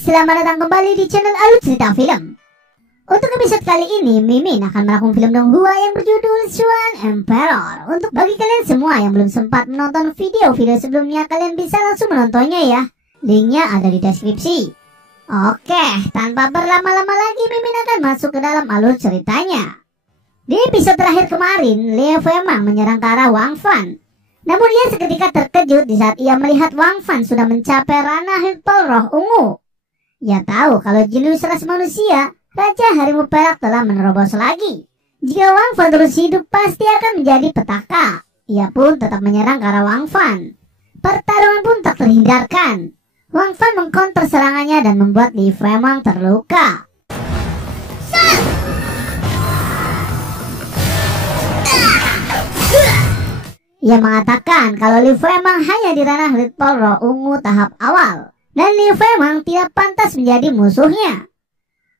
selamat datang kembali di channel Alur Cerita Film. Untuk episode kali ini, Mimin akan merangkum film Donghua yang berjudul Swan Emperor. Untuk bagi kalian semua yang belum sempat menonton video-video sebelumnya, kalian bisa langsung menontonnya ya. Linknya ada di deskripsi. Oke, tanpa berlama-lama lagi, Mimin akan masuk ke dalam alur ceritanya. Di episode terakhir kemarin, Liu Fengmang menyerang ke arah Wang Fan. Namun ia seketika terkejut di saat ia melihat Wang Fan sudah mencapai ranah ritual roh ungu. Ia tahu kalau jenius ras manusia, Raja Harimau Perak telah menerobos lagi. Jika Wang Fan terus hidup, pasti akan menjadi petaka. Ia pun tetap menyerang ke arah Wang Fan. Pertarungan pun tak terhindarkan. Wang Fan mengkonter serangannya dan membuat Liu Fengmang terluka. Ia mengatakan kalau Liu Fengmang hanya di ranah ritual roh ungu tahap awal, dan Liu Fengmang tidak pantas menjadi musuhnya.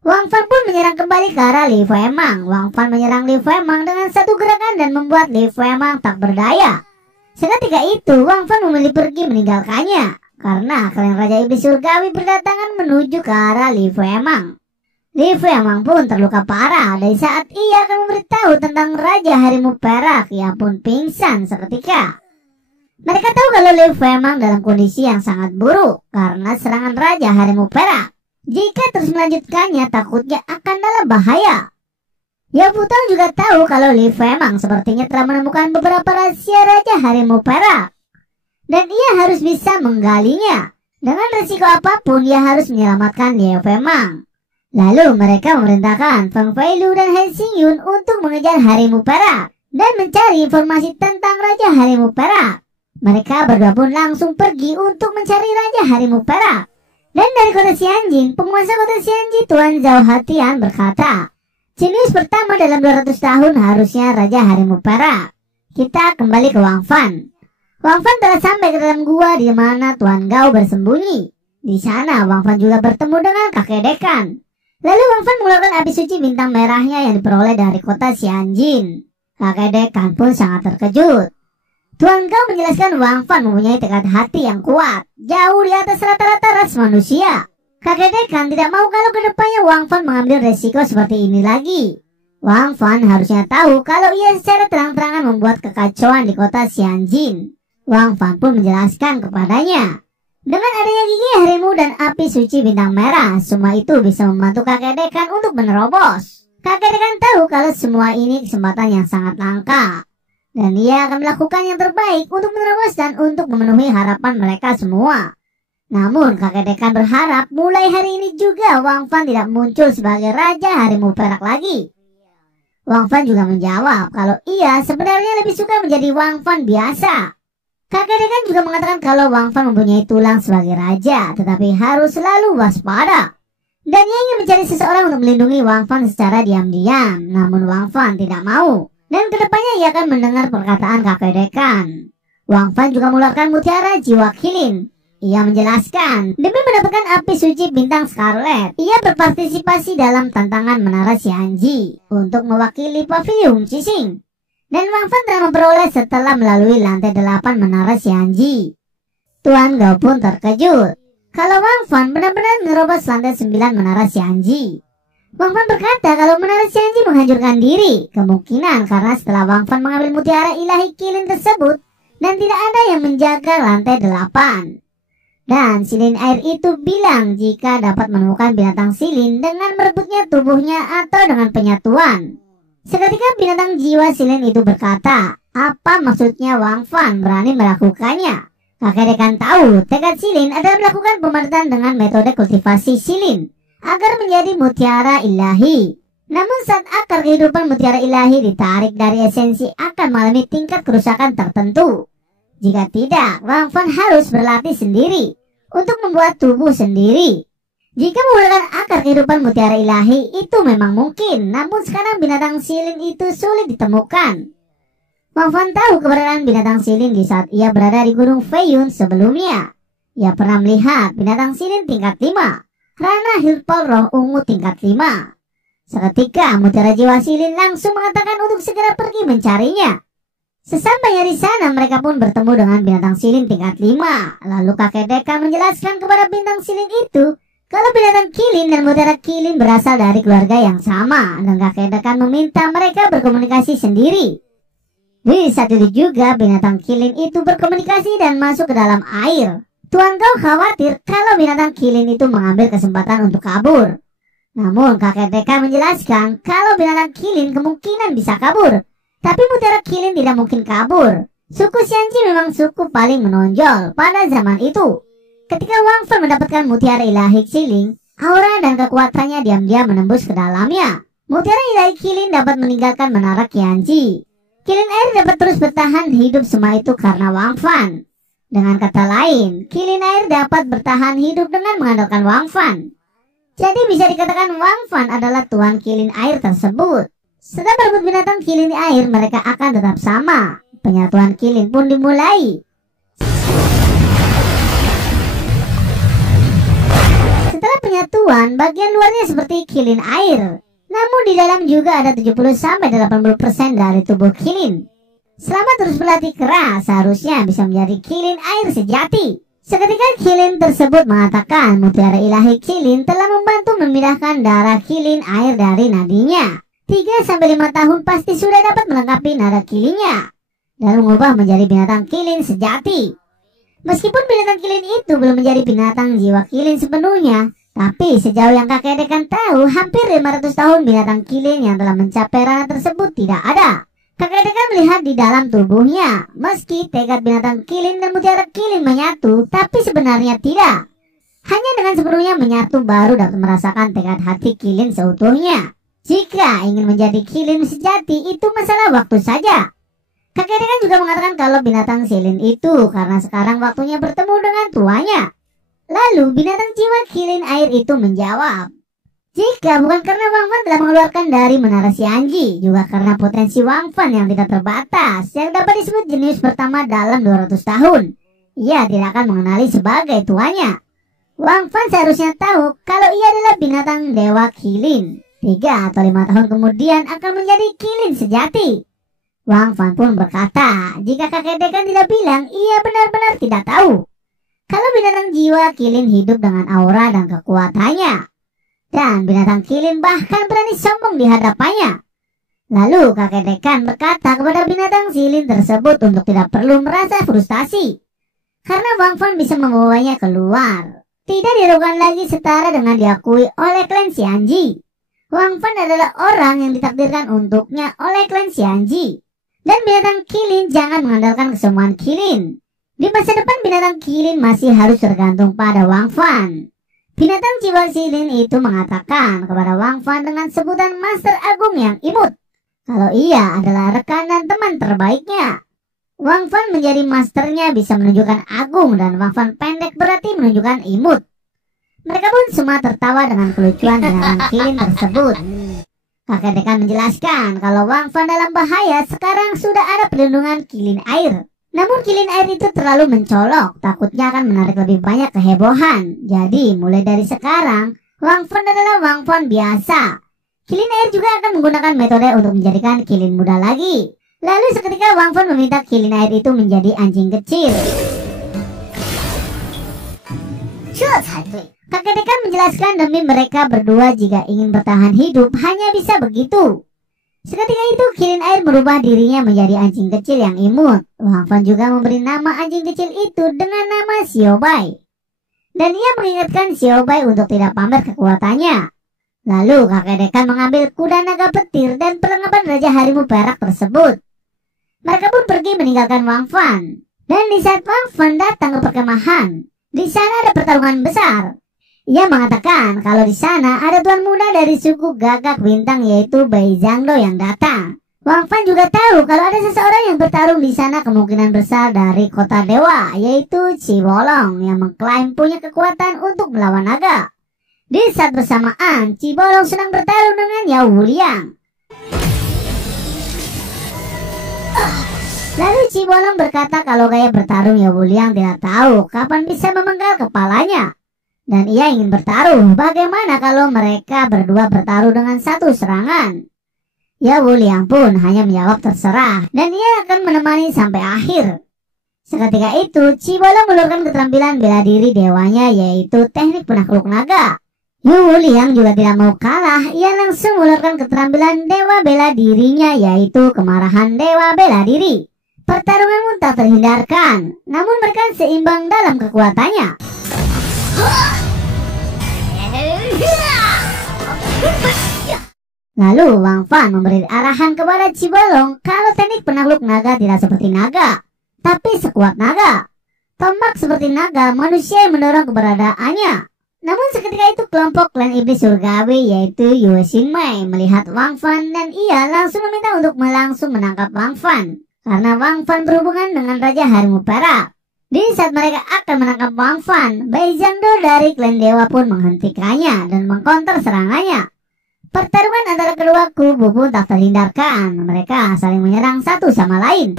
Wang Fan pun menyerang kembali ke arah Liu Fengmang. Wang Fan menyerang Liu Fengmang dengan satu gerakan dan membuat Liu Fengmang tak berdaya. Seketika itu Wang Fan memilih pergi meninggalkannya, karena klan Raja Iblis Surgawi berdatangan menuju ke arah Liu Fengmang. Liu Fengmang pun terluka parah. Dari saat ia akan memberitahu tentang Raja Harimau Perak, ia pun pingsan seketika. Mereka tahu kalau Liu Fengmang dalam kondisi yang sangat buruk karena serangan Raja Harimau Perak. Jika terus melanjutkannya, takutnya akan dalam bahaya. Yao Butong juga tahu kalau Liu Fengmang sepertinya telah menemukan beberapa rahasia Raja Harimau Perak, dan ia harus bisa menggalinya. Dengan resiko apapun, ia harus menyelamatkan Liu Fengmang. Lalu mereka memerintahkan Feng Feilu dan He Xingyun untuk mengejar Harimau Perak dan mencari informasi tentang Raja Harimau Perak. Mereka berdua pun langsung pergi untuk mencari Raja Harimau Perak. Dan dari kota Xianjin, penguasa kota Xianjin Tuan Zhao Hatian berkata, jenius pertama dalam 200 tahun harusnya Raja Harimau Perak. Kita kembali ke Wang Fan. Wang Fan telah sampai ke dalam gua di mana Tuan Gao bersembunyi. Di sana Wang Fan juga bertemu dengan kakek dekan. Lalu Wang Fan mengeluarkan api suci bintang merahnya yang diperoleh dari kota Xianjin. Kakek dekan pun sangat terkejut. Tuan Gao menjelaskan Wang Fan mempunyai tekad hati yang kuat, jauh di atas rata-rata ras manusia. Kakek dekan tidak mau kalau kedepannya Wang Fan mengambil resiko seperti ini lagi. Wang Fan harusnya tahu kalau ia secara terang-terangan membuat kekacauan di kota Xianjin. Wang Fan pun menjelaskan kepadanya. Dengan adanya gigi harimau dan api suci bintang merah, semua itu bisa membantu kakek dekan untuk menerobos. Kakek dekan tahu kalau semua ini kesempatan yang sangat langka, dan ia akan melakukan yang terbaik untuk menerobos dan untuk memenuhi harapan mereka semua. Namun kakek dekan berharap mulai hari ini juga Wang Fan tidak muncul sebagai Raja Harimau Perak lagi. Wang Fan juga menjawab kalau ia sebenarnya lebih suka menjadi Wang Fan biasa. Kakek dekan juga mengatakan kalau Wang Fan mempunyai tulang sebagai raja, tetapi harus selalu waspada. Dan ia ingin mencari seseorang untuk melindungi Wang Fan secara diam-diam. Namun Wang Fan tidak mau. Dan kedepannya ia akan mendengar perkataan kakek dekan. Wang Fan juga mengeluarkan mutiara jiwa kilin. Ia menjelaskan, demi mendapatkan api suci bintang Scarlet, ia berpartisipasi dalam tantangan Menara Xianji untuk mewakili Pavilion Qixing. Dan Wang Fan telah memperoleh setelah melalui lantai 8 Menara Xianji. Tuan Gao pun terkejut kalau Wang Fan benar-benar menerobos lantai 9 Menara Xianji. Wang Fan berkata kalau Menara Xianji menghancurkan diri, kemungkinan karena setelah Wang Fan mengambil mutiara ilahi kilin tersebut dan tidak ada yang menjaga lantai 8. Dan silin air itu bilang jika dapat menemukan binatang silin dengan merebutnya tubuhnya atau dengan penyatuan. Seketika binatang jiwa silin itu berkata, apa maksudnya Wang Fan berani melakukannya? Kakek dekan tahu tekad silin adalah melakukan pemadatan dengan metode kultivasi silin agar menjadi mutiara ilahi. Namun saat akar kehidupan mutiara ilahi ditarik dari esensi akan mengalami tingkat kerusakan tertentu. Jika tidak, Wang Fan harus berlatih sendiri untuk membuat tubuh sendiri. Jika menggunakan akar kehidupan mutiara ilahi itu memang mungkin, namun sekarang binatang silin itu sulit ditemukan. Wang Fan tahu keberadaan binatang silin di saat ia berada di Gunung Feiyun sebelumnya. Ia pernah melihat binatang silin tingkat 5, ranah Hilpol roh ungu tingkat 5. Seketika mutiara jiwa silin langsung mengatakan untuk segera pergi mencarinya. Sesampainya di sana mereka pun bertemu dengan binatang silin tingkat 5. Lalu kakek dekan menjelaskan kepada bintang silin itu Kalau binatang kilin dan mutiara kilin berasal dari keluarga yang sama, dan kakek dekan meminta mereka berkomunikasi sendiri. Di saat itu juga binatang kilin itu berkomunikasi dan masuk ke dalam air. Tuan Gao khawatir kalau binatang kilin itu mengambil kesempatan untuk kabur. Namun kakek dekan menjelaskan kalau binatang kilin kemungkinan bisa kabur, tapi mutiara kilin tidak mungkin kabur. Suku Xianji memang suku paling menonjol pada zaman itu. Ketika Wang Fan mendapatkan mutiara ilahi Xiling, aura dan kekuatannya diam-diam menembus ke dalamnya. Mutiara ilahi Kilin dapat meninggalkan menara Qianji. Kilin air dapat terus bertahan hidup semua itu karena Wang Fan. Dengan kata lain, kilin air dapat bertahan hidup dengan mengandalkan Wang Fan. Jadi bisa dikatakan Wang Fan adalah tuan kilin air tersebut. Setelah berebut binatang kilin air, mereka akan tetap sama. Penyatuan kilin pun dimulai. Setelah penyatuan, bagian luarnya seperti kilin air. Namun di dalam juga ada 70-80% dari tubuh kilin. Selama terus berlatih keras, seharusnya bisa menjadi kilin air sejati. Seketika kilin tersebut mengatakan mutiara ilahi kilin telah membantu memindahkan darah kilin air dari nadinya. 3-5 tahun pasti sudah dapat melengkapi nada kilinnya dan mengubah menjadi binatang kilin sejati. Meskipun binatang kilin itu belum menjadi binatang jiwa kilin sepenuhnya, tapi sejauh yang kakek dekan tahu, hampir 500 tahun binatang kilin yang telah mencapai ranah tersebut tidak ada. Kakek dekan melihat di dalam tubuhnya, meski tekad binatang kilin dan mutiara kilin menyatu, tapi sebenarnya tidak. Hanya dengan sepenuhnya menyatu baru dapat merasakan tekad hati kilin seutuhnya. Jika ingin menjadi kilin sejati, itu masalah waktu saja. Kakek dekan juga mengatakan kalau binatang kilin itu karena sekarang waktunya bertemu dengan tuanya. Lalu binatang jiwa kilin air itu menjawab, jika bukan karena Wang Fan telah mengeluarkan dari menara Xianji, juga karena potensi Wang Fan yang tidak terbatas, yang dapat disebut jenius pertama dalam 200 tahun, ia tidak akan mengenali sebagai tuanya. Wang Fan seharusnya tahu kalau ia adalah binatang dewa kilin. 3 atau 5 tahun kemudian akan menjadi kilin sejati. Wang Fan pun berkata, jika kakek dekan tidak bilang, ia benar-benar tidak tahu kalau binatang jiwa kilin hidup dengan aura dan kekuatannya. Dan binatang kilin bahkan berani sombong di hadapannya. Lalu kakek dekan berkata kepada binatang kilin tersebut untuk tidak perlu merasa frustasi, karena Wang Fan bisa membawanya keluar. Tidak diragukan lagi setara dengan diakui oleh klan Xianji. Wang Fan adalah orang yang ditakdirkan untuknya oleh klan Xianji. Dan binatang kilin jangan mengandalkan kesembuhan kilin. Di masa depan binatang kilin masih harus tergantung pada Wang Fan. Binatang jiwa kilin itu mengatakan kepada Wang Fan dengan sebutan Master Agung yang imut, kalau ia adalah rekan dan teman terbaiknya. Wang Fan menjadi masternya bisa menunjukkan agung dan Wang Fan pendek berarti menunjukkan imut. Mereka pun semua tertawa dengan kelucuan binatang kilin tersebut. Kakek dekan menjelaskan kalau Wang Fan dalam bahaya, sekarang sudah ada perlindungan kilin air. Namun kilin air itu terlalu mencolok, takutnya akan menarik lebih banyak kehebohan. Jadi mulai dari sekarang, Wang Fan adalah Wang Fan biasa. Kilin air juga akan menggunakan metode untuk menjadikan kilin muda lagi. Lalu seketika Wang Fan meminta kilin air itu menjadi anjing kecil. Kakek dekan menjelaskan demi mereka berdua jika ingin bertahan hidup hanya bisa begitu. Seketika itu kilin air merubah dirinya menjadi anjing kecil yang imut. Wang Fan juga memberi nama anjing kecil itu dengan nama Xiaobai. Dan ia mengingatkan Xiaobai untuk tidak pamer kekuatannya. Lalu kakek dekan mengambil kuda naga petir dan perlengkapan Raja Harimau Perak tersebut. Mereka pun pergi meninggalkan Wang Fan. Dan di saat Wang Fan datang ke perkemahan, di sana ada pertarungan besar. Ia mengatakan kalau di sana ada tuan muda dari suku Gagak Bintang yaitu Bai Zhangdo yang datang. Wang Fan juga tahu kalau ada seseorang yang bertarung di sana kemungkinan besar dari kota dewa yaitu Cibolong yang mengklaim punya kekuatan untuk melawan naga. Di saat bersamaan Cibolong sedang bertarung dengan Yao Wuliang. Lalu Cibolong berkata kalau gaya bertarung Yao Wuliang tidak tahu kapan bisa memenggal kepalanya. Dan ia ingin bertaruh, bagaimana kalau mereka berdua bertaruh dengan satu serangan? Yao Wuliang pun hanya menjawab terserah, dan ia akan menemani sampai akhir. Seketika itu, Cibolong mengeluarkan keterampilan bela diri dewanya yaitu teknik penakluk naga. Yu Liang juga tidak mau kalah. Ia langsung mengeluarkan keterampilan dewa bela dirinya, yaitu kemarahan dewa bela diri. Pertarungan pun tak terhindarkan, namun mereka seimbang dalam kekuatannya. Lalu Wang Fan memberi arahan kepada Cibolong kalau teknik penakluk naga tidak seperti naga, tapi sekuat naga. Tombak seperti naga, manusia yang mendorong keberadaannya. Namun seketika itu kelompok klan iblis surgawi yaitu Yu Xinmei melihat Wang Fan dan ia langsung meminta untuk menangkap Wang Fan. Karena Wang Fan berhubungan dengan Raja Harimau Perak. Di saat mereka akan menangkap Wang Fan, Bai Zhangdo dari klan dewa pun menghentikannya dan mengkonter serangannya. Pertarungan antara kedua kubu pun tak terhindarkan. Mereka saling menyerang satu sama lain.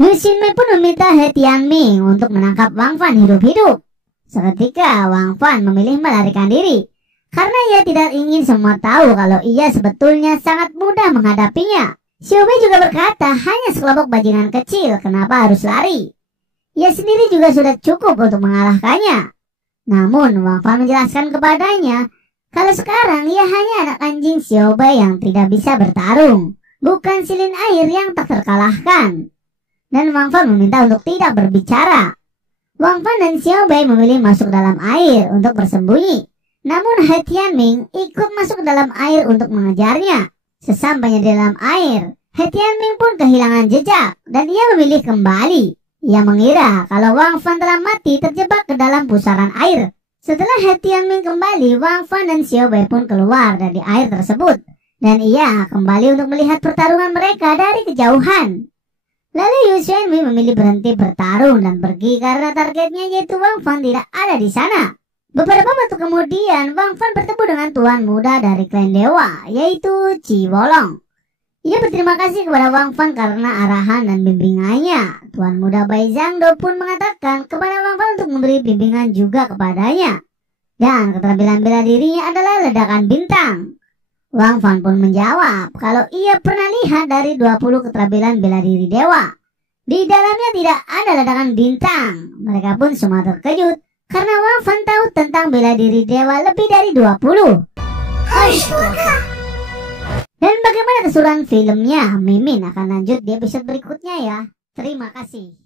Yu Xinmei pun meminta He Tianming untuk menangkap Wang Fan hidup-hidup. Seketika Wang Fan memilih melarikan diri karena ia tidak ingin semua tahu kalau ia sebetulnya sangat mudah menghadapinya. Xiao Bei juga berkata hanya sekelompok bajingan kecil, kenapa harus lari? Ia sendiri juga sudah cukup untuk mengalahkannya. Namun Wang Fan menjelaskan kepadanya kalau sekarang ia hanya anak anjing Xiao Bei yang tidak bisa bertarung, bukan silin air yang tak terkalahkan. Dan Wang Fan meminta untuk tidak berbicara. Wang Fan dan Xiao Bei memilih masuk dalam air untuk bersembunyi. Namun He Tianming ikut masuk ke dalam air untuk mengejarnya. Sesampainya di dalam air, He Tianming pun kehilangan jejak dan ia memilih kembali. Ia mengira kalau Wang Fan telah mati terjebak ke dalam pusaran air. Setelah He Tianming kembali, Wang Fan dan Xiao Bei pun keluar dari air tersebut. Dan ia kembali untuk melihat pertarungan mereka dari kejauhan. Lalu Yu Xuanmei memilih berhenti bertarung dan pergi karena targetnya yaitu Wang Fan tidak ada di sana. Beberapa waktu kemudian, Wang Fan bertemu dengan tuan muda dari klan dewa, yaitu Cibolong. Ia berterima kasih kepada Wang Fan karena arahan dan bimbingannya. Tuan muda Bai Zhangdo pun mengatakan kepada Wang Fan untuk memberi bimbingan juga kepadanya. Dan keterampilan bela dirinya adalah ledakan bintang. Wang Fan pun menjawab kalau ia pernah lihat dari 20 keterampilan bela diri dewa. Di dalamnya tidak ada ledakan bintang. Mereka pun semua terkejut karena Wang Fan tahu tentang bela diri dewa lebih dari 20. Dan bagaimana keseruan filmnya? Mimin akan lanjut di episode berikutnya ya. Terima kasih.